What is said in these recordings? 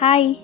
Hi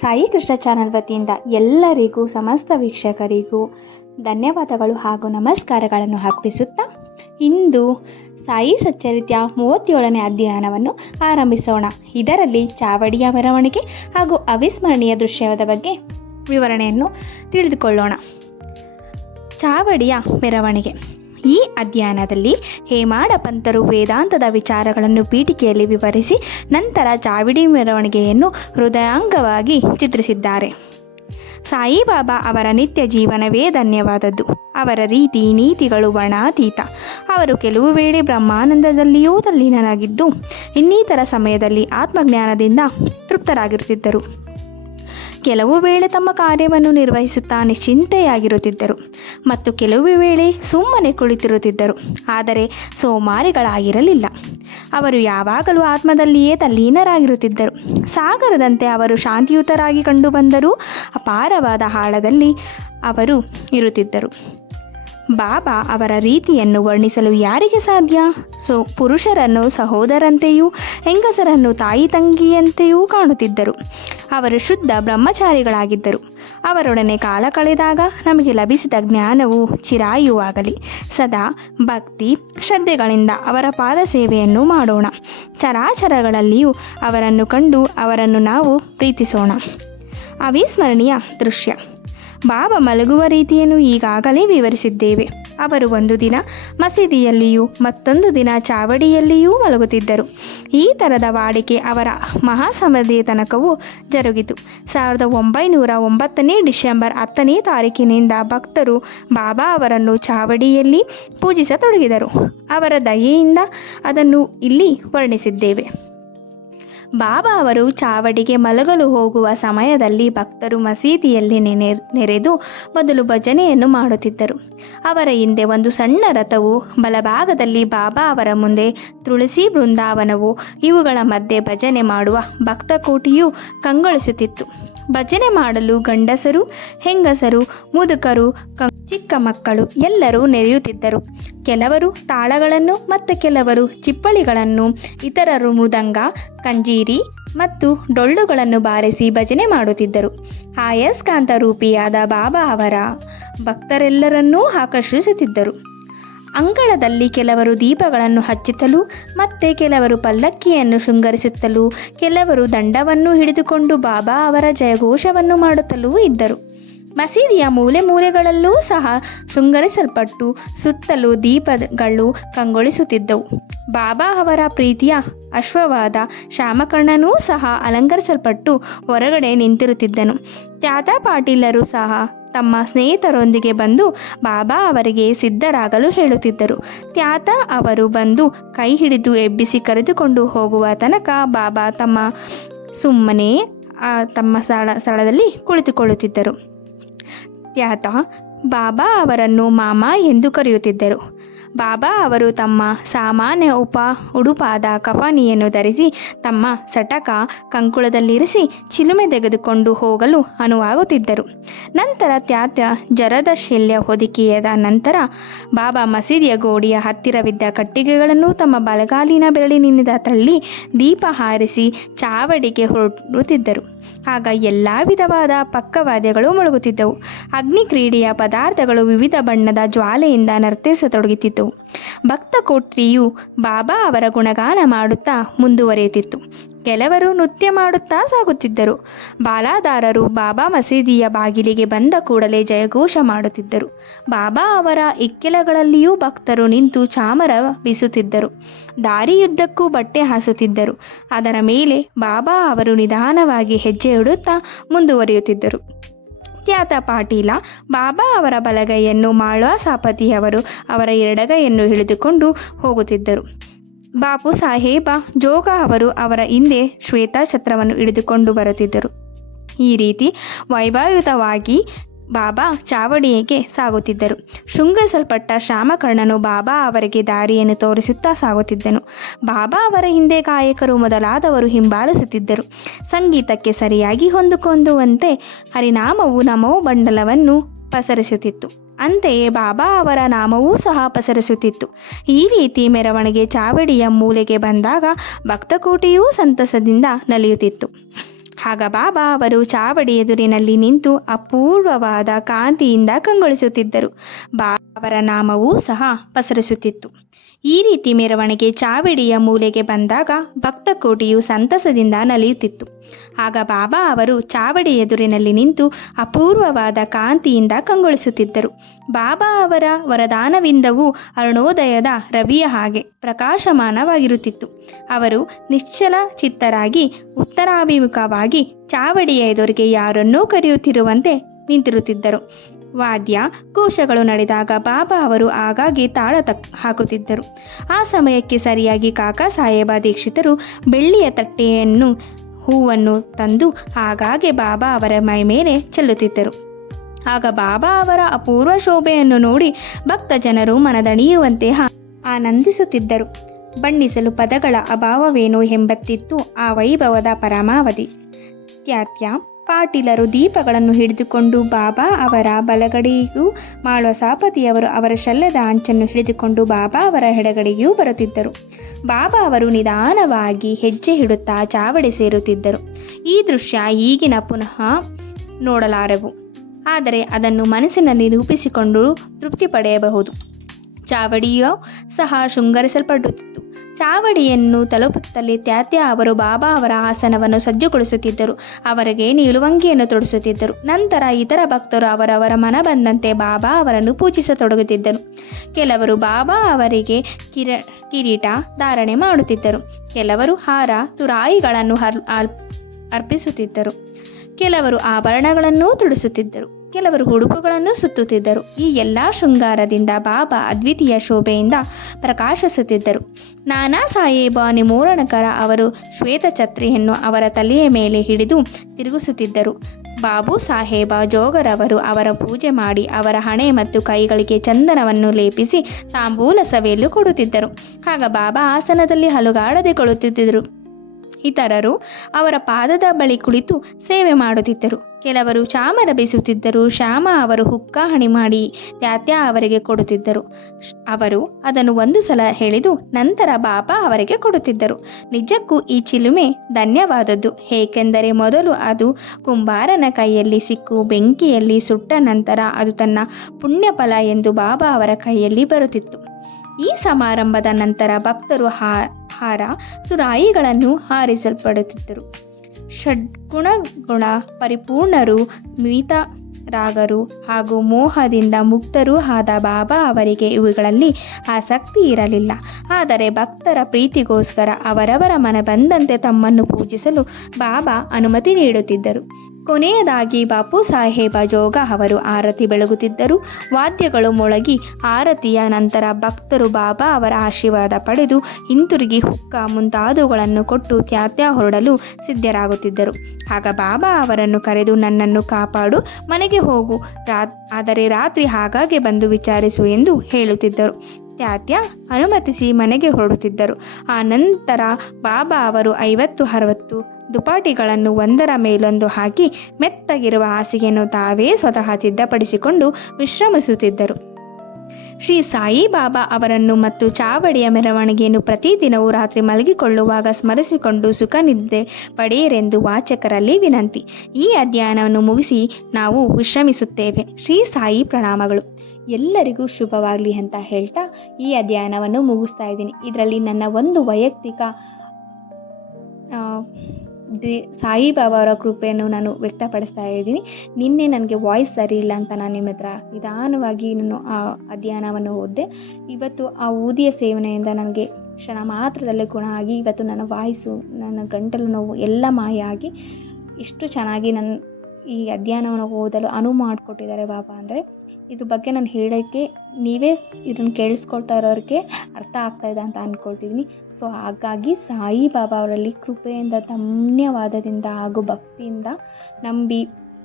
Sai Krishna channel ವತಿಯಿಂದ ಎಲ್ಲರಿಗೂ, ಸಮಸ್ತ ವೀಕ್ಷಕರಿಗೂ ಧನ್ಯವಾದಗಳು ಹಾಗೂ ನಮಸ್ಕಾರಗಳನ್ನು ಅರ್ಪಿಸುತ್ತಾ ಇಂದು ಸಾಯಿ ಸಚ್ಚರಿತ್ಯ ಮೂವತ್ತೇಳನೇ ಅಧ್ಯಯನವನ್ನು ಆರಂಭಿಸೋಣ. ಇದರಲ್ಲಿ ಚಾವಡಿಯ ಮೆರವಣಿಗೆ ಹಾಗೂ ಅವಿಸ್ಮರಣೀಯ ದೃಶ್ಯದ ಬಗ್ಗೆ ವಿವರಣೆಯನ್ನು ತಿಳಿದುಕೊಳ್ಳೋಣ. ಚಾವಡಿಯ ಮೆರವಣಿಗೆ. ಈ ಅಧ್ಯಯನದಲ್ಲಿ ಹೇಮಾಡ ಪಂತರು ವೇದಾಂತದ ವಿಚಾರಗಳನ್ನು ಪೀಠಿಕೆಯಲ್ಲಿ ವಿವರಿಸಿ ನಂತರ ಚಾವಿಡಿ ಮೆರವಣಿಗೆಯನ್ನು ಹೃದಯಾಂಗವಾಗಿ ಚಿತ್ರಿಸಿದ್ದಾರೆ. ಸಾಯಿಬಾಬಾ ಅವರ ನಿತ್ಯ ಜೀವನವೇ ಧನ್ಯವಾದದ್ದು. ಅವರ ರೀತಿ ನೀತಿಗಳು ವರ್ಣಾತೀತ. ಅವರು ಕೆಲವು ವೇಳೆ ಬ್ರಹ್ಮಾನಂದದಲ್ಲಿಯೂ ತಲ್ಲೀನರಾಗಿದ್ದು ಇನ್ನಿತರ ಸಮಯದಲ್ಲಿ ಆತ್ಮಜ್ಞಾನದಿಂದ ತೃಪ್ತರಾಗಿರುತ್ತಿದ್ದರು. ಕೆಲವು ವೇಳೆ ತಮ್ಮ ಕಾರ್ಯವನ್ನು ನಿರ್ವಹಿಸುತ್ತಾ ನಿಶ್ಚಿಂತೆಯಾಗಿರುತ್ತಿದ್ದರು. ಮತ್ತು ಕೆಲವು ವೇಳೆ ಸುಮ್ಮನೆ ಕುಳಿತಿರುತ್ತಿದ್ದರು. ಆದರೆ ಸೋಮಾರಿಗಳಾಗಿರಲಿಲ್ಲ. ಅವರು ಯಾವಾಗಲೂ ಆತ್ಮದಲ್ಲಿಯೇ ತಲ್ಲೀನರಾಗಿರುತ್ತಿದ್ದರು. ಸಾಗರದಂತೆ ಅವರು ಶಾಂತಿಯುತರಾಗಿ ಕಂಡುಬಂದರೂ ಅಪಾರವಾದ ಆಳದಲ್ಲಿ ಅವರು ಇರುತ್ತಿದ್ದರು. ಬಾಬಾ ಅವರ ರೀತಿಯನ್ನು ವರ್ಣಿಸಲು ಯಾರಿಗೆ ಸಾಧ್ಯ? ಸೊ, ಪುರುಷರನ್ನು ಸಹೋದರಂತೆಯೂ, ಹೆಂಗಸರನ್ನು ತಾಯಿ ತಂಗಿಯಂತೆಯೂ ಕಾಣುತ್ತಿದ್ದರು. ಅವರು ಶುದ್ಧ ಬ್ರಹ್ಮಚಾರಿಗಳಾಗಿದ್ದರು. ಅವರೊಡನೆ ಕಾಲ ಕಳೆದಾಗ ನಮಗೆ ಲಭಿಸಿದ ಜ್ಞಾನವು ಚಿರಾಯುವಾಗಲಿ ಸದಾ ಭಕ್ತಿ, ಶ್ರದ್ಧೆಗಳಿಂದ ಅವರ ಪಾದ ಸೇವೆಯನ್ನು ಮಾಡೋಣ. ಚರಾಚರಗಳಲ್ಲಿಯೂ ಅವರನ್ನು ಕಂಡು ಅವರನ್ನು ನಾವು ಪ್ರೀತಿಸೋಣ. ಅವಿಸ್ಮರಣೀಯ ದೃಶ್ಯ. ಬಾಬಾ ಮಲಗುವ ರೀತಿಯನ್ನು ಈಗಾಗಲೇ ವಿವರಿಸಿದ್ದೇವೆ. ಅವರು ಒಂದು ದಿನ ಮಸೀದಿಯಲ್ಲಿಯೂ ಮತ್ತೊಂದು ದಿನ ಚಾವಡಿಯಲ್ಲಿಯೂ ಮಲಗುತ್ತಿದ್ದರು. ಈ ಥರದ ವಾಡಿಕೆ ಅವರ ಮಹಾಸಮಧಿಯ ತನಕವೂ ಜರುಗಿತು. ಸಾವಿರದ ಒಂಬೈನೂರ ಒಂಬತ್ತನೇ ಡಿಸೆಂಬರ್ ಹತ್ತನೇ ತಾರೀಕಿನಿಂದ ಭಕ್ತರು ಬಾಬಾ ಅವರನ್ನು ಚಾವಡಿಯಲ್ಲಿ ಪೂಜಿಸತೊಡಗಿದರು. ಅವರ ದಯೆಯಿಂದ ಅದನ್ನು ಇಲ್ಲಿ ವರ್ಣಿಸಿದ್ದೇವೆ. ಬಾಬಾ ಅವರು ಚಾವಡಿಗೆ ಮಲಗಲು ಹೋಗುವ ಸಮಯದಲ್ಲಿ ಭಕ್ತರು ಮಸೀದಿಯಲ್ಲಿ ನೆನೆ ನೆರೆದು ಮೊದಲು ಭಜನೆಯನ್ನು ಮಾಡುತ್ತಿದ್ದರು. ಅವರ ಹಿಂದೆ ಒಂದು ಸಣ್ಣ ರಥವು ಬಲಭಾಗದಲ್ಲಿ ಬಾಬಾ ಅವರ ಮುಂದೆ ತುಳಸಿ ಬೃಂದಾವನವು ಇವುಗಳ ಮಧ್ಯೆ ಭಜನೆ ಮಾಡುವ ಭಕ್ತಕೋಟಿಯು ಕಂಗೊಳಿಸುತ್ತಿತ್ತು. ಭಜನೆ ಮಾಡಲು ಗಂಡಸರು, ಹೆಂಗಸರು, ಮುದುಕರು ಚಿಕ್ಕ ಮಕ್ಕಳು ಎಲ್ಲರೂ ನೆರೆಯುತ್ತಿದ್ದರು. ಕೆಲವರು ತಾಳಗಳನ್ನು ಮತ್ತು ಕೆಲವರು ಚಿಪ್ಪಳಿಗಳನ್ನು, ಇತರರು ಮೃದಂಗ, ಕಂಜೀರಿ ಮತ್ತು ಡೊಳ್ಳುಗಳನ್ನು ಬಾರಿಸಿ ಭಜನೆ ಮಾಡುತ್ತಿದ್ದರು. ಆಯಸ್ಕಾಂತ ರೂಪಿಯಾದ ಬಾಬಾ ಅವರ ಭಕ್ತರೆಲ್ಲರನ್ನೂ ಆಕರ್ಷಿಸುತ್ತಿದ್ದರು. ಅಂಗಳದಲ್ಲಿ ಕೆಲವರು ದೀಪಗಳನ್ನು ಹಚ್ಚುತ್ತಲೂ ಮತ್ತೆ ಕೆಲವರು ಪಲ್ಲಕ್ಕಿಯನ್ನು ಶೃಂಗರಿಸುತ್ತಲೂ, ಕೆಲವರು ದಂಡವನ್ನು ಹಿಡಿದುಕೊಂಡು ಬಾಬಾ ಅವರ ಜಯಘೋಷವನ್ನು ಮಾಡುತ್ತಲೂ ಇದ್ದರು. ಮಸೀದಿಯ ಮೂಲೆ ಮೂಲೆಗಳಲ್ಲೂ ಸಹ ಶೃಂಗರಿಸಲ್ಪಟ್ಟು ಸುತ್ತಲೂ ದೀಪಗಳು ಕಂಗೊಳಿಸುತ್ತಿದ್ದವು. ಬಾಬಾ ಅವರ ಪ್ರೀತಿಯ ಅಶ್ವವಾದ ಶ್ಯಾಮಕರ್ಣನೂ ಸಹ ಅಲಂಕರಿಸಲ್ಪಟ್ಟು ಹೊರಗಡೆ ನಿಂತಿರುತ್ತಿದ್ದನು. ತ್ಯಾತ ಪಾಟೀಲರು ಸಹ ತಮ್ಮ ಸ್ನೇಹಿತರೊಂದಿಗೆ ಬಂದು ಬಾಬಾ ಅವರಿಗೆ ಸಿದ್ಧರಾಗಲು ಹೇಳುತ್ತಿದ್ದರು. ತ್ಯಾತ ಅವರು ಬಂದು ಕೈ ಹಿಡಿದು ಎಬ್ಬಿಸಿ ಕರೆದುಕೊಂಡು ಹೋಗುವ ತನಕ ಬಾಬಾ ತಮ್ಮ ಸುಮ್ಮನೆ ತಮ್ಮ ಸ್ಥಳ, ಸ್ಥಳದಲ್ಲಿ ಕುಳಿತುಕೊಳ್ಳುತ್ತಿದ್ದರು. ತ್ಯಾತ, ಬಾಬಾ ಅವರನ್ನು ಮಾಮ ಎಂದು ಕರೆಯುತ್ತಿದ್ದರು. ಬಾಬಾ ಅವರು ತಮ್ಮ ಸಾಮಾನ್ಯ ಉಪ ಉಡುಪಾದ ಕಫನಿಯನ್ನು ಧರಿಸಿ ತಮ್ಮ ಸಟಕ ಕಂಕುಳದಲ್ಲಿರಿಸಿ ಚಿಲುಮೆ ತೆಗೆದುಕೊಂಡು ಹೋಗಲು ಅನುವಾಗುತ್ತಿದ್ದರು. ನಂತರ ತ್ಯಾತ್ಯ ಜರದ ಶಿಲ್ಯ ಹೊದಿಕೆಯಾದ ನಂತರ ಬಾಬಾ ಮಸೀದಿಯ ಗೋಡೆಯ ಹತ್ತಿರವಿದ್ದ ಕಟ್ಟಿಗೆಗಳನ್ನು ತಮ್ಮ ಬಲಗಾಲಿನ ಬೆರಳಿನಿಂದ ತಳ್ಳಿ ದೀಪ ಹಾರಿಸಿ ಚಾವಡಿಗೆ ಹೊರಡುತ್ತಿದ್ದರು. ಆಗ ಎಲ್ಲ ವಿಧವಾದ ಪಕ್ಕವಾದ್ಯಗಳು ಮುಳುಗುತ್ತಿದ್ದವು. ಅಗ್ನಿ ಕ್ರೀಡೆಯ ಪದಾರ್ಥಗಳು ವಿವಿಧ ಬಣ್ಣದ ಜ್ವಾಲೆಯಿಂದ ನರ್ತಿಸತೊಡಗುತ್ತಿದ್ದವು ಭಕ್ತ ಕೋಟ್ರಿಯು ಬಾಬಾ ಅವರ ಗುಣಗಾನ ಮಾಡುತ್ತಾ ಮುಂದುವರಿಯುತ್ತಿತ್ತು. ಕೆಲವರು ನೃತ್ಯ ಮಾಡುತ್ತಾ ಸಾಗುತ್ತಿದ್ದರು. ಬಾಲಾದಾರರು ಬಾಬಾ ಮಸೀದಿಯ ಬಾಗಿಲಿಗೆ ಬಂದ ಕೂಡಲೇ ಜಯಘೋಷ ಮಾಡುತ್ತಿದ್ದರು. ಬಾಬಾ ಅವರ ಇಕ್ಕೆಲಗಳಲ್ಲಿಯೂ ಭಕ್ತರು ನಿಂತು ಚಾಮರ ಬೀಸುತ್ತಿದ್ದರು. ದಾರಿಯುದ್ದಕ್ಕೂ ಬಟ್ಟೆ ಹಾಸುತ್ತಿದ್ದರು. ಅದರ ಮೇಲೆ ಬಾಬಾ ಅವರು ನಿಧಾನವಾಗಿ ಹೆಜ್ಜೆ ಇಡುತ್ತಾ ಮುಂದುವರಿಯುತ್ತಿದ್ದರು. ಖ್ಯಾತ ಪಾಟೀಲ, ಬಾಬಾ ಅವರ ಬಲಗೈಯನ್ನು ಮಾಳ್ವಾ ಸಾಪತಿಯವರು ಅವರ ಎರಡಗೈಯನ್ನು ಹಿಡಿದುಕೊಂಡು ಹೋಗುತ್ತಿದ್ದರು. ಬಾಪು ಸಾಹೇಬ ಜೋಗ ಅವರು ಅವರ ಹಿಂದೆ ಶ್ವೇತಾ ಛತ್ರವನ್ನು ಹಿಡಿದುಕೊಂಡು ಬರುತ್ತಿದ್ದರು. ಈ ರೀತಿ ವೈಭವಯುತವಾಗಿ ಬಾಬಾ ಚಾವಡಿಯಗೆ ಸಾಗುತ್ತಿದ್ದರು. ಶೃಂಗರಿಸಲ್ಪಟ್ಟ ಶ್ಯಾಮಕರ್ಣನು ಬಾಬಾ ಅವರಿಗೆ ದಾರಿಯನ್ನು ತೋರಿಸುತ್ತಾ ಸಾಗುತ್ತಿದ್ದನು. ಬಾಬಾ ಅವರ ಹಿಂದೆ ಗಾಯಕರು ಮೊದಲಾದವರು ಹಿಂಬಾಲಿಸುತ್ತಿದ್ದರು. ಸಂಗೀತಕ್ಕೆ ಸರಿಯಾಗಿ ಹೊಂದಿಕೊಂಡುವಂತೆ ಹರಿನಾಮವು ನಮೋ ಬಂಡಲವನ್ನು ಪಸರಿಸುತ್ತಿತ್ತು. ಅಂತೆಯೇ ಬಾಬಾ ಅವರ ನಾಮವೂ ಸಹ ಪಸರಿಸುತ್ತಿತ್ತು. ಈ ರೀತಿ ಮೆರವಣಿಗೆ ಚಾವಡಿಯ ಮೂಲೆಗೆ ಬಂದಾಗ ಭಕ್ತಕೋಟೆಯೂ ಸಂತಸದಿಂದ ನಲಿಯುತ್ತಿತ್ತು. ಆಗ ಬಾಬಾ ಅವರು ಚಾವಡಿ ಎದುರಿನಲ್ಲಿ ನಿಂತು ಅಪೂರ್ವವಾದ ಕಾಂತಿಯಿಂದ ಕಂಗೊಳಿಸುತ್ತಿದ್ದರು. ಬಾಬಾ ಅವರ ನಾಮವೂ ಸಹ ಪಸರಿಸುತ್ತಿತ್ತು. ಈ ರೀತಿ ಮೆರವಣಿಗೆ ಚಾವಡಿಯ ಮೂಲೆಗೆ ಬಂದಾಗ ಭಕ್ತಕೋಟಿಯು ಸಂತಸದಿಂದ ನಲಿಯುತ್ತಿತ್ತು. ಆಗ ಬಾಬಾ ಅವರು ಚಾವಡಿ ಎದುರಿನಲ್ಲಿ ನಿಂತು ಅಪೂರ್ವವಾದ ಕಾಂತಿಯಿಂದ ಕಂಗೊಳಿಸುತ್ತಿದ್ದರು. ಬಾಬಾ ಅವರ ವರದಾನವಿಂದವು ಅರುಣೋದಯದ ರವಿಯ ಹಾಗೆ ಪ್ರಕಾಶಮಾನವಾಗಿರುತ್ತಿತ್ತು. ಅವರು ನಿಶ್ಚಲ ಚಿತ್ತರಾಗಿ, ಉತ್ತರಾಭಿಮುಖವಾಗಿ ಚಾವಡಿಯ ಎದುರಿಗೆ ಯಾರನ್ನೂ ಕರೆಯುತ್ತಿರುವಂತೆ ನಿಂತಿರುತ್ತಿದ್ದರು. ವಾದ್ಯ, ಕೋಶಗಳು ನಡೆದಾಗ ಬಾಬಾ ಅವರು ಆಗಾಗ್ಗೆ ತಾಳ ತಕ್ ಹಾಕುತ್ತಿದ್ದರು. ಆ ಸಮಯಕ್ಕೆ ಸರಿಯಾಗಿ ಕಾಕಾ ಸಾಹೇಬ ದೀಕ್ಷಿತರು ಬೆಳ್ಳಿಯ ತಟ್ಟೆಯನ್ನು ಹೂವನ್ನು ತಂದು ಆಗಾಗ್ಗೆ ಬಾಬಾ ಅವರ ಮೈ ಮೇಲೆ ಚೆಲ್ಲುತ್ತಿದ್ದರು. ಆಗ ಬಾಬಾ ಅವರ ಅಪೂರ್ವ ಶೋಭೆಯನ್ನು ನೋಡಿ ಭಕ್ತ ಜನರು ಮನದಣಿಯುವಂತೆ ಆನಂದಿಸುತ್ತಿದ್ದರು. ಬಣ್ಣಿಸಲು ಪದಗಳ ಅಭಾವವೇನು ಎಂಬತ್ತಿತ್ತು ಆ ವೈಭವದ ಪರಮಾವಧಿ. ತ್ಯಾತ್ಯ ಪಾಟೀಲರು ದೀಪಗಳನ್ನು ಹಿಡಿದುಕೊಂಡು ಬಾಬಾ ಅವರ ಬಲಗಡೆಗೂ ಮಾಡುವ ಸಾಪತಿಯವರು ಅವರ ಶಲ್ಯದ ಅಂಚನ್ನು ಹಿಡಿದುಕೊಂಡು ಬಾಬಾ ಅವರ ಎಡಗಡೆಗೂ ಬರುತ್ತಿದ್ದರು. ಬಾಬಾ ಅವರು ನಿಧಾನವಾಗಿ ಹೆಜ್ಜೆ ಹಿಡುತ್ತಾ ಚಾವಡಿ ಸೇರುತ್ತಿದ್ದರು. ಈ ದೃಶ್ಯ ಈಗಿನ ಪುನಃ ನೋಡಲಾರೆವು. ಆದರೆ ಅದನ್ನು ಮನಸ್ಸಿನಲ್ಲಿ ರೂಪಿಸಿಕೊಂಡು ತೃಪ್ತಿ ಪಡೆಯಬಹುದು. ಚಾವಡಿಯು ಸಹ ಶೃಂಗರಿಸಲ್ಪಡುತ್ತಿತ್ತು. ಚಾವಡಿಯನ್ನು ತಲುಪುತ್ತಲೇ ತ್ಯಾತ್ಯ ಅವರು ಬಾಬಾ ಅವರ ಆಸನವನ್ನು ಸಜ್ಜುಗೊಳಿಸುತ್ತಿದ್ದರು. ಅವರಿಗೆ ನಿಲುವಂಗಿಯನ್ನು ತೊಡಿಸುತ್ತಿದ್ದರು. ನಂತರ ಇತರ ಭಕ್ತರು ಅವರವರ ಮನ ಬಂದಂತೆ ಬಾಬಾ ಅವರನ್ನು ಪೂಜಿಸತೊಡಗುತ್ತಿದ್ದರು. ಕೆಲವರು ಬಾಬಾ ಅವರಿಗೆ ಕಿರ, ಕಿರೀಟ ಧಾರಣೆ ಮಾಡುತ್ತಿದ್ದರು. ಕೆಲವರು ಹಾರ, ತುರಾಯಿಗಳನ್ನು ಅರ್ಪಿಸುತ್ತಿದ್ದರು. ಕೆಲವರು ಆಭರಣಗಳನ್ನೂ ತೊಡಿಸುತ್ತಿದ್ದರು. ಕೆಲವರು ಉಡುಪುಗಳನ್ನು ಸುತ್ತುತ್ತಿದ್ದರು. ಈ ಎಲ್ಲ ಶೃಂಗಾರದಿಂದ ಬಾಬಾ ಅದ್ವಿತೀಯ ಶೋಭೆಯಿಂದ ಪ್ರಕಾಶಿಸುತ್ತಿದ್ದರು. ನಾನಾ ಸಾಹೇಬ ನಿಮೂರಣಕರ ಅವರು ಶ್ವೇತ ಛತ್ರಿಯನ್ನು ಅವರ ತಲೆಯ ಮೇಲೆ ಹಿಡಿದು ತಿರುಗಿಸುತ್ತಿದ್ದರು. ಬಾಬು ಸಾಹೇಬ ಜೋಗರವರು ಅವರ ಪೂಜೆ ಮಾಡಿ ಅವರ ಹಣೆ ಮತ್ತು ಕೈಗಳಿಗೆ ಚಂದನವನ್ನು ಲೇಪಿಸಿ ತಾಂಬೂಲ ಸಭೆಯಲ್ಲೂ ಕೊಡುತ್ತಿದ್ದರು. ಆಗ ಬಾಬಾ ಆಸನದಲ್ಲಿ ಹಲುಗಾಡದೆ ಕೊಡುತ್ತಿದ್ದರು ಇತರರು ಅವರ ಪಾದದ ಬಳಿ ಕುಳಿತು ಸೇವೆ ಮಾಡುತ್ತಿದ್ದರು. ಕೆಲವರು ಚಾಮರ ಬೀಸುತ್ತಿದ್ದರು. ಶ್ಯಾಮ ಅವರು ಹುಕ್ಕ ಹಣಿ ಮಾಡಿ ತ್ಯಾತ್ಯ ಅವರಿಗೆ ಕೊಡುತ್ತಿದ್ದರು. ಅವರು ಅದನ್ನು ಒಂದು ಸಲ ಹೇಳಿದು ನಂತರ ಬಾಬಾ ಅವರಿಗೆ ಕೊಡುತ್ತಿದ್ದರು. ನಿಜಕ್ಕೂ ಈ ಚಿಲುಮೆ ಧನ್ಯವಾದದ್ದು. ಏಕೆಂದರೆ ಮೊದಲು ಅದು ಕುಂಬಾರನ ಕೈಯಲ್ಲಿ ಸಿಕ್ಕು, ಬೆಂಕಿಯಲ್ಲಿ ಸುಟ್ಟ ನಂತರ ಅದು ತನ್ನ ಪುಣ್ಯಫಲ ಎಂದು ಬಾಬಾ ಅವರ ಕೈಯಲ್ಲಿ ಬರುತ್ತಿತ್ತು. ಈ ಸಮಾರಂಭದ ನಂತರ ಭಕ್ತರು ಹಾರ ಸುರಾಯಿಗಳನ್ನು ಹಾರಿಸಲ್ಪಡುತ್ತಿದ್ದರು. ಷಡ್ಗುಣ ಗುಣ ಪರಿಪೂರ್ಣರು, ಮಿತರಾಗರು ಹಾಗೂ ಮೋಹದಿಂದ ಮುಕ್ತರೂ ಆದ ಬಾಬಾ ಅವರಿಗೆ ಇವುಗಳಲ್ಲಿ ಆಸಕ್ತಿ ಇರಲಿಲ್ಲ. ಆದರೆ ಭಕ್ತರ ಪ್ರೀತಿಗೋಸ್ಕರ ಅವರವರ ಮನ ಬಂದಂತೆ ತಮ್ಮನ್ನು ಪೂಜಿಸಲು ಬಾಬಾ ಅನುಮತಿ ನೀಡುತ್ತಿದ್ದರು. ಕೊನೆಯದಾಗಿ ಬಾಪು ಸಾಹೇಬ ಜೋಗ ಅವರು ಆರತಿ ಬೆಳಗುತ್ತಿದ್ದರು. ವಾದ್ಯಗಳು ಮೊಳಗಿ ಆರತಿಯ ನಂತರ ಭಕ್ತರು ಬಾಬಾ ಅವರ ಆಶೀರ್ವಾದ ಪಡೆದು ಹಿಂತಿರುಗಿ ಹುಕ್ಕ ಮುಂತಾದವುಗಳನ್ನು ಕೊಟ್ಟು ತ್ಯಾತ್ಯ ಹೊರಡಲು ಸಿದ್ಧರಾಗುತ್ತಿದ್ದರು. ಆಗ ಬಾಬಾ ಅವರನ್ನು ಕರೆದು, ನನ್ನನ್ನು ಕಾಪಾಡು, ಮನೆಗೆ ಹೋಗು. ರಾ, ಆದರೆ ರಾತ್ರಿ ಹಾಗಾಗಿ ಬಂದು ವಿಚಾರಿಸು ಎಂದು ಹೇಳುತ್ತಿದ್ದರು. ತ್ಯಾತ್ಯ ಅನುಮತಿಸಿ ಮನೆಗೆ ಹೊರಡುತ್ತಿದ್ದರು. ಆ ನಂತರ ಬಾಬಾ ಅವರು ಐವತ್ತು ಅರವತ್ತು ದುಪಾಟಿಗಳನ್ನು ಒಂದರ ಮೇಲೊಂದು ಹಾಕಿ ಮೆತ್ತಗಿರುವ ಹಾಸಿಗೆಯನ್ನು ತಾವೇ ಸ್ವತಃ ಸಿದ್ಧಪಡಿಸಿಕೊಂಡು ವಿಶ್ರಮಿಸುತ್ತಿದ್ದರು. ಶ್ರೀ ಸಾಯಿಬಾಬಾ ಅವರನ್ನು ಮತ್ತು ಚಾವಡಿಯ ಮೆರವಣಿಗೆಯನ್ನು ಪ್ರತಿದಿನವೂ ರಾತ್ರಿ ಮಲಗಿಕೊಳ್ಳುವಾಗ ಸ್ಮರಿಸಿಕೊಂಡು ಸುಖ ನಿದ್ದೆ ಪಡೆಯರೆಂದು ವಾಚಕರಲ್ಲಿ ವಿನಂತಿ. ಈ ಅಧ್ಯಯನವನ್ನು ಮುಗಿಸಿ ನಾವು ವಿಶ್ರಮಿಸುತ್ತೇವೆ. ಶ್ರೀ ಸಾಯಿ ಪ್ರಣಾಮಗಳು. ಎಲ್ಲರಿಗೂ ಶುಭವಾಗಲಿ ಅಂತ ಹೇಳ್ತಾ ಈ ಅಧ್ಯಯನವನ್ನು ಮುಗಿಸ್ತಾ ಇದ್ದೀನಿ. ಇದರಲ್ಲಿ ನನ್ನ ಒಂದು ವೈಯಕ್ತಿಕ ದಿ ಸಾಯಿಬಾಬಾ ಅವರ ಕೃಪೆಯನ್ನು ನಾನು ವ್ಯಕ್ತಪಡಿಸ್ತಾ ಇದ್ದೀನಿ. ನಿನ್ನೆ ನನಗೆ ವಾಯ್ಸ್ ಸರಿ ಇಲ್ಲ ಅಂತ ನಾನು ನಿಮ್ಮ ಹತ್ರ ನಿಧಾನವಾಗಿ ನಾನು ಆ ಅಧ್ಯಯನವನ್ನು ಓದಿದೆ. ಇವತ್ತು ಆ ಊದಿಯ ಸೇವನೆಯಿಂದ ನನಗೆ ಕ್ಷಣ ಮಾತ್ರದಲ್ಲೇ ಗುಣ ಆಗಿ ಇವತ್ತು ನನ್ನ ವಾಯ್ಸು, ನನ್ನ ಗಂಟಲು ನೋವು ಎಲ್ಲ ಮಾಯ ಆಗಿ ಇಷ್ಟು ಚೆನ್ನಾಗಿ ನನ್ನ ಈ ಅಧ್ಯಯನವನ್ನು ಓದಲು ಅನುವು ಮಾಡಿಕೊಟ್ಟಿದ್ದಾರೆ ಬಾಬಾ ಅಂದರೆ ಇದ್ರ ಬಗ್ಗೆ ನಾನು ಹೇಳೋಕ್ಕೆ ನೀವೇ ಇದನ್ನು ಕೇಳಿಸ್ಕೊಳ್ತಾ ಇರೋರಿಗೆ ಅರ್ಥ ಆಗ್ತಾ ಇದೆ ಅಂತ ಅಂದ್ಕೊಳ್ತಿದ್ದೀನಿ ಸೊ ಹಾಗಾಗಿ ಸಾಯಿ ಬಾಬಾ ಅವರಲ್ಲಿ ಕೃಪೆಯಿಂದ, ಧನ್ಯವಾದದಿಂದ ಹಾಗೂ ಭಕ್ತಿಯಿಂದ ನಂಬಿ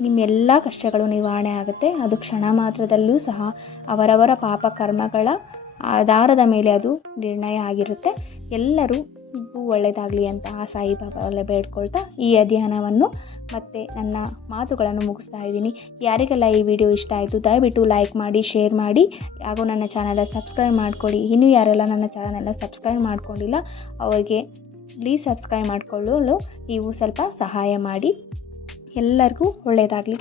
ನಿಮ್ಮೆಲ್ಲ ಕಷ್ಟಗಳು ನಿವಾರಣೆ ಆಗುತ್ತೆ. ಅದು ಕ್ಷಣ ಮಾತ್ರದಲ್ಲೂ ಸಹ ಅವರವರ ಪಾಪ ಕರ್ಮಗಳ ಆಧಾರದ ಮೇಲೆ ಅದು ನಿರ್ಣಯ ಆಗಿರುತ್ತೆ. ಎಲ್ಲರೂ ಒಳ್ಳೆಯದಾಗಲಿ ಅಂತ ಆ ಸಾಯಿಬಾಬಾ ಬೇಡ್ಕೊಳ್ತಾ ಈ ಅಧ್ಯಯನವನ್ನು ಮತ್ತು ನನ್ನ ಮಾತುಗಳನ್ನು ಮುಗಿಸ್ತಾ ಇದ್ದೀನಿ. ಯಾರಿಗೆಲ್ಲ ಈ ವಿಡಿಯೋ ಇಷ್ಟ ಆಯಿತು, ದಯವಿಟ್ಟು ಲೈಕ್ ಮಾಡಿ ಶೇರ್ ಮಾಡಿ. ಹಾಗೂ ನನ್ನ ಚಾನಲ್ ಸಬ್ಸ್ಕ್ರೈಬ್ ಮಾಡ್ಕೊಳ್ಳಿ. ಇನ್ನೂ ಯಾರೆಲ್ಲ ನನ್ನ ಚಾನಲೆಲ್ಲ ಸಬ್ಸ್ಕ್ರೈಬ್ ಮಾಡ್ಕೊಂಡಿಲ್ಲ, ಅವರಿಗೆ ಪ್ಲೀಸ್ ಸಬ್ಸ್ಕ್ರೈಬ್ ಮಾಡಿಕೊಳ್ಳಲು ನೀವು ಸ್ವಲ್ಪ ಸಹಾಯ ಮಾಡಿ. ಎಲ್ಲರಿಗೂ ಒಳ್ಳೆಯದಾಗಲಿ